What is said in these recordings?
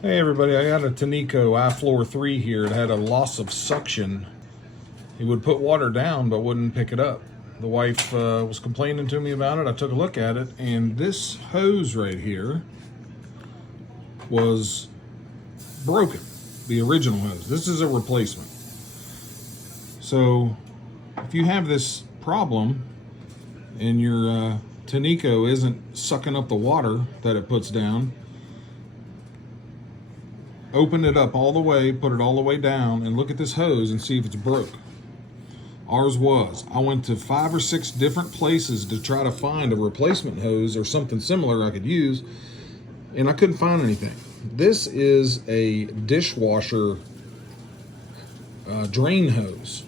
Hey everybody, I got a Tineco ifloor3 here. It had a loss of suction. It would put water down but wouldn't pick it up. The wife was complaining to me about it. I took a look at it, and this hose right here was broken. The original hose. This is a replacement. So if you have this problem and your Tineco isn't sucking up the water that it puts down, open it up all the way, put it all the way down, and look at this hose and see if it's broke. Ours was. I went to 5 or 6 different places to try to find a replacement hose or something similar I could use, and I couldn't find anything. This is a dishwasher drain hose.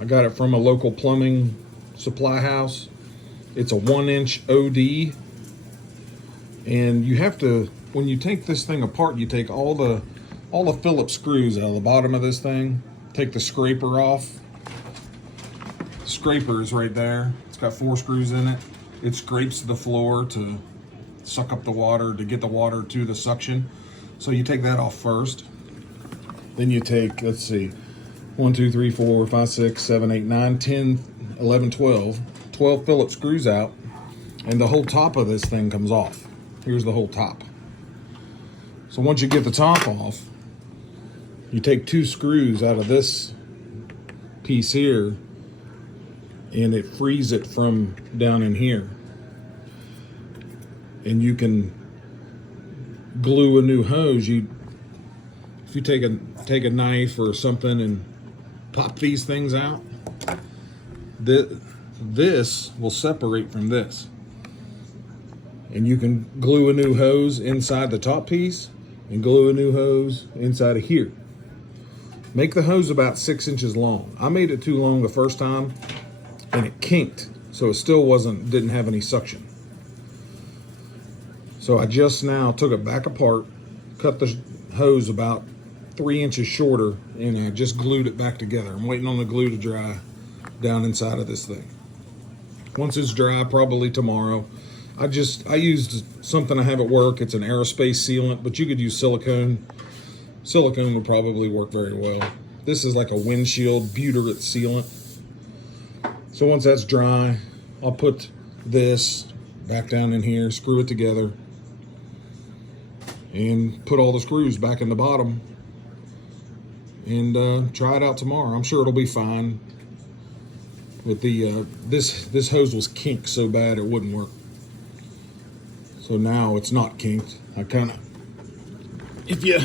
I got it from a local plumbing supply house. It's a 1-inch OD, and you have to, when you take this thing apart, you take all the Phillips screws out of the bottom of this thing. Take the scraper off. The scraper is right there. It's got 4 screws in it. It scrapes the floor to suck up the water, to get the water to the suction. So you take that off first. Then you take, let's see, 1, 2, 3, 4, 5, 6, 7, 8, 9, 10, 11, 12. 12 Phillips screws out, and the whole top of this thing comes off. Here's the whole top. So once you get the top off, you take 2 screws out of this piece here, and it frees it from down in here. And you can glue a new hose. If you take a knife or something and pop these things out, this will separate from this. And you can glue a new hose inside the top piece and glue a new hose inside of here. Make the hose about 6 inches long. I made it too long the first time and it kinked, so it still didn't have any suction. So I just now took it back apart, cut the hose about 3 inches shorter, and I just glued it back together. I'm waiting on the glue to dry down inside of this thing. Once it's dry, probably tomorrow, I used something I have at work. It's an aerospace sealant, but you could use silicone. Silicone would probably work very well. This is like a windshield butyrate sealant. So once that's dry, I'll put this back down in here, screw it together, and put all the screws back in the bottom, and try it out tomorrow. I'm sure it'll be fine. With the this hose was kinked so bad it wouldn't work. So now it's not kinked. If you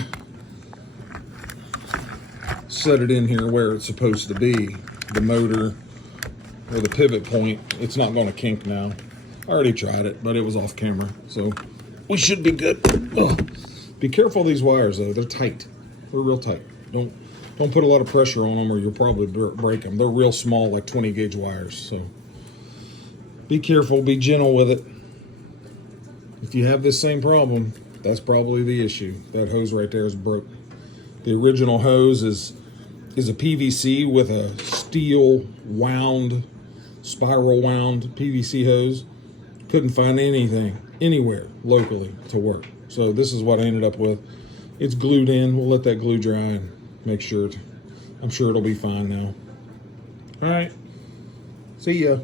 set it in here where it's supposed to be, the motor or the pivot point, it's not going to kink now. I already tried it, but it was off camera, so we should be good. Ugh. Be careful of these wires though. They're tight. They're real tight. Don't put a lot of pressure on them or you'll probably break them. They're real small, like 20 gauge wires. So be careful, be gentle with it. If you have this same problem, that's probably the issue. That hose right there is broke. The original hose is a PVC with a steel wound, spiral wound PVC hose. Couldn't find anything anywhere locally to work. So this is what I ended up with. It's glued in. We'll let that glue dry and make sure I'm sure it'll be fine now. All right. See ya.